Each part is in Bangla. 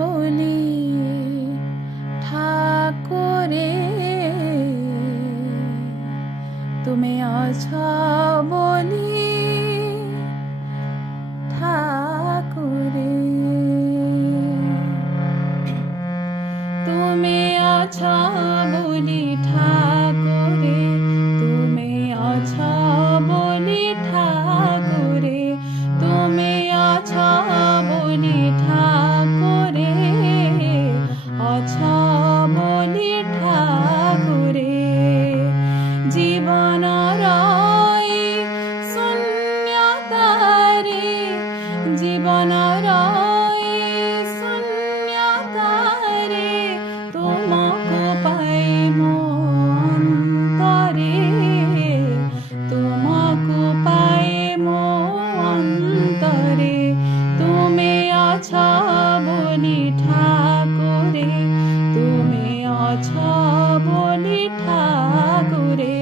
বলি ঠাকুরে, তুমি আছো বলি ঠাকুরে, তুমি আছো বলি ঠাকুরে, তুমি আছো বলি ঠাকুরে, তুমি আছো বলি ঠাকুরে, আছো বলি ঠাকুরে। জীবনর এই শূন্যতারে, জীবনর এই শূন্যতারে তোমাকে পাই মো অন্তরে, তোমাকে পাই মো অন্তরে। তুমি আছো বলি ঠাকুরে, তুমি আছো বলি ঠাকুরে,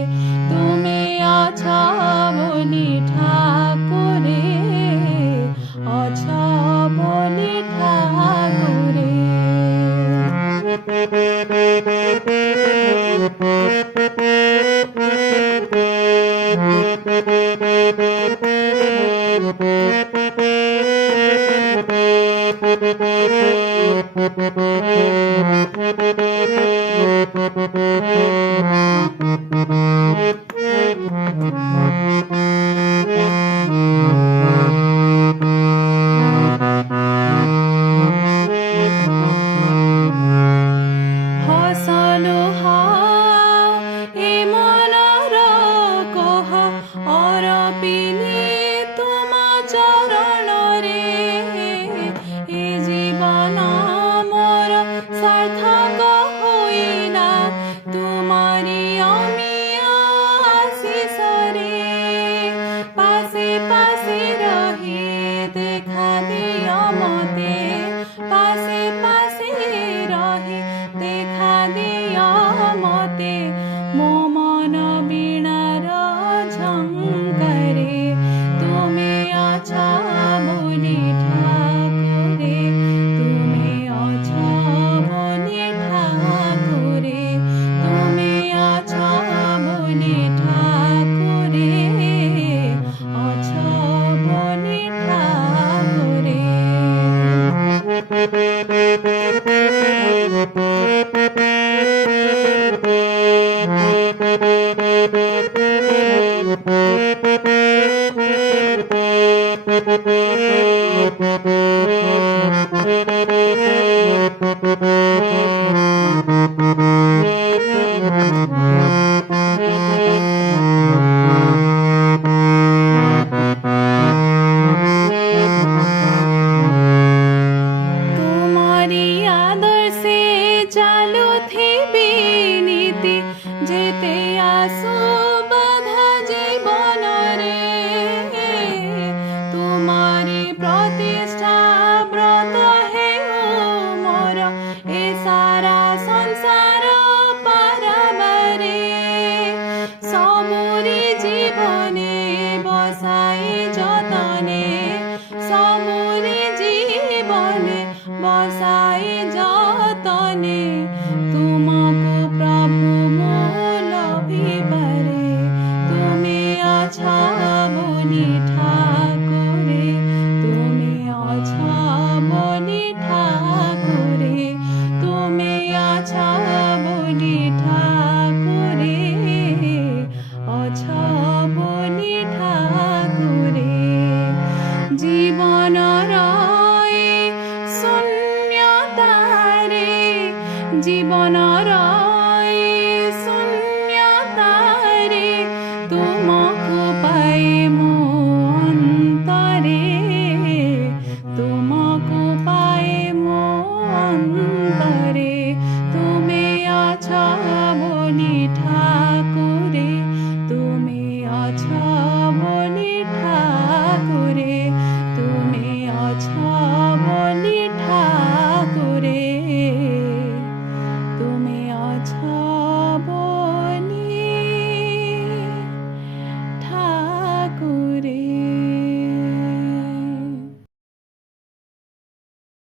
তুমি আছো বলি ঠাকুরে, আছো বলি ঠাকুরে। হসলো হাও এ মনর কোহ অরপিলি তুম চরণরে, এ জীবন মোর সার্থক হইলা তুমারি অমিয়া আশিসরে। পাশে পাশে রহি দেখা দিও মতে, পাশে পাশে রহি দেখা দিও মতে, মো মন বীণার ঝঙ্কারে। তুমি আছো বলি ঠাকুরে, তুমি আছো বলি ঠাকুরে, তুমি আছো বলি ঠাকুরে, আছো বলি ঠাকুরে। তোমারি আদর্শে চালু থিবি নীতি, যেতে আসু বাধা জীবনরে। তোমারি প্রতিষ্ঠা ব্রত হেউ মোর এ সারা সংসার পারাবারে। সমুরি জীবনে বসাই যতনে, সমুরি জীবনে বসাই যতনে, তুমকু প্রভু মো লভিবারে। তুমি আছো বলি ঠাকুরে।